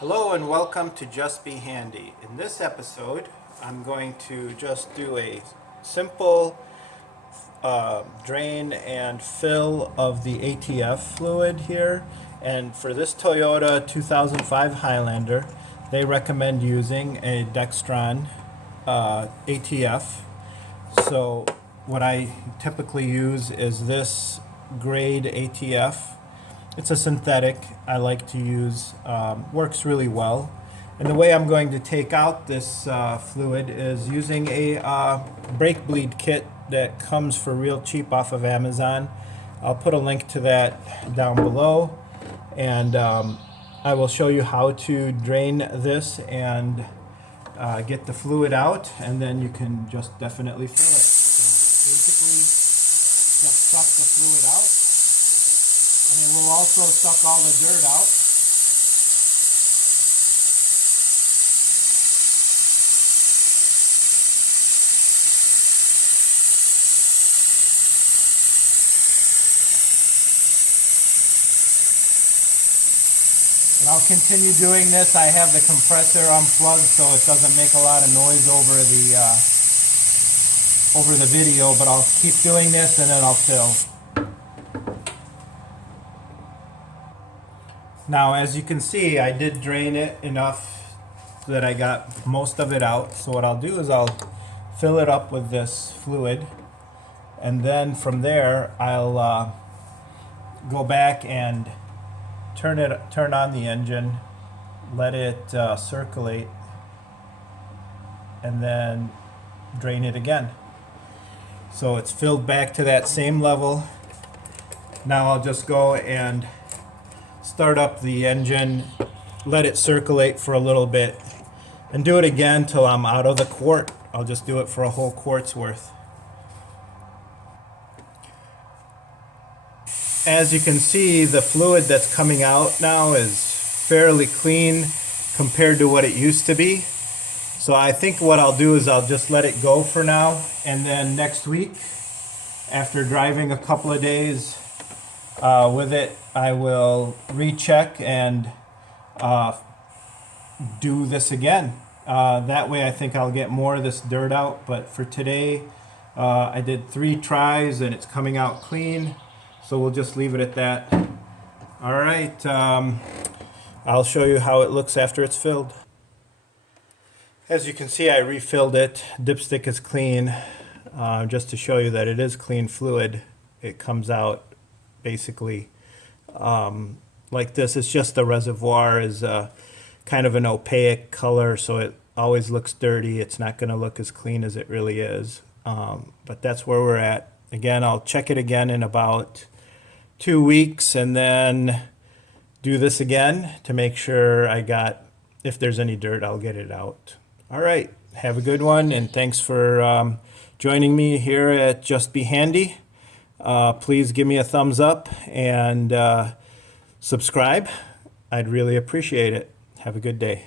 Hello and welcome to Just Be Handy. In this episode, I'm going to just do a simple drain and fill of the ATF fluid here. And for this Toyota 2005 Highlander, they recommend using a Dextron ATF. So what I typically use is this grade ATF. It's a synthetic. I like to use, works really well. And the way I'm going to take out this fluid is using a brake bleed kit that comes for real cheap off of Amazon. I'll put a link to that down below, and I will show you how to drain this and get the fluid out, and then you can just definitely fill it. So basically, just suck the fluid out. And it will also suck all the dirt out. And I'll continue doing this. I have the compressor unplugged so it doesn't make a lot of noise over the video, but I'll keep doing this and then I'll fill. Now, as you can see, I did drain it enough so that I got most of it out. So what I'll do is I'll fill it up with this fluid, and then from there I'll go back and turn on the engine, let it circulate, and then drain it again. So it's filled back to that same level. Now I'll just go and start up the engine, let it circulate for a little bit, and do it again till I'm out of the quart. I'll just do it for a whole quart's worth. As you can see, the fluid that's coming out now is fairly clean compared to what it used to be. So I think what I'll do is I'll just let it go for now, and then next week, after driving a couple of days with it, I will recheck and do this again. That way I think I'll get more of this dirt out, but for today I did 3 tries and it's coming out clean, so we'll just leave it at that. Alright, I'll show you how it looks after it's filled. As you can see, I refilled it. Dipstick is clean. Just to show you that it is clean fluid, it comes out basically like this. It's just the reservoir is kind of an opaque color, so it always looks dirty. It's not going to look as clean as it really is, but that's where we're at. Again, I'll check it again in about 2 weeks and then do this again to make sure if there's any dirt, I'll get it out. All right, have a good one, and thanks for joining me here at Just Be Handy. Please give me a thumbs up and subscribe. I'd really appreciate it. Have a good day.